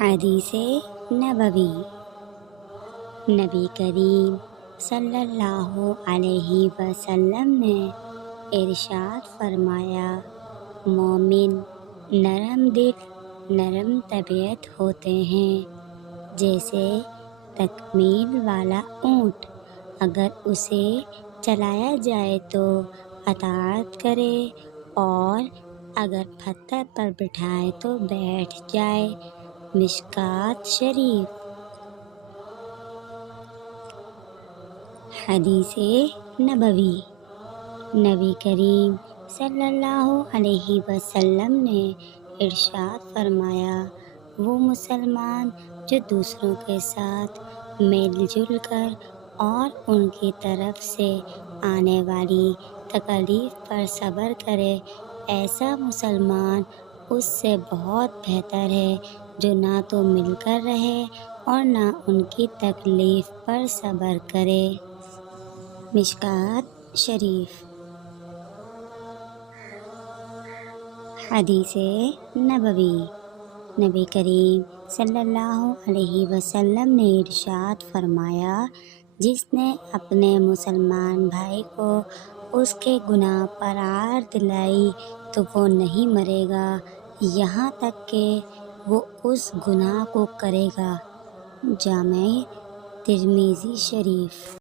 حدیث نبوی۔ نبی کریم صلی اللہ علیہ وسلم نے ارشاد فرمایا، مومن نرم دل نرم طبیعت ہوتے ہیں، جیسے تکمیل والا اونٹ، اگر اسے چلایا جائے تو اطاعت کرے اور اگر پتھر پر بٹھائے تو بیٹھ جائے۔ مشکوٰۃ شریف۔ حدیث نبوی۔ نبی کریم صلی اللہ علیہ وسلم نے ارشاد فرمایا، وہ مسلمان جو دوسروں کے ساتھ مل جل کر اور ان کی طرف سے آنے والی تکالیف پر صبر کرے، ایسا مسلمان اس سے بہت بہتر ہے جو نہ تو مل کر رہے اور نہ ان کی تکلیف پر صبر کرے۔ مشکوٰۃ شریف۔ حدیث نبوی۔ نبی کریم صلی اللہ علیہ وسلم نے ارشاد فرمایا، جس نے اپنے مسلمان بھائی کو اس کے گناہ پر آر دلائی تو وہ نہیں مرے گا یہاں تک کہ وہ اس گناہ کو کرے گا۔ جامع ترمذی شریف۔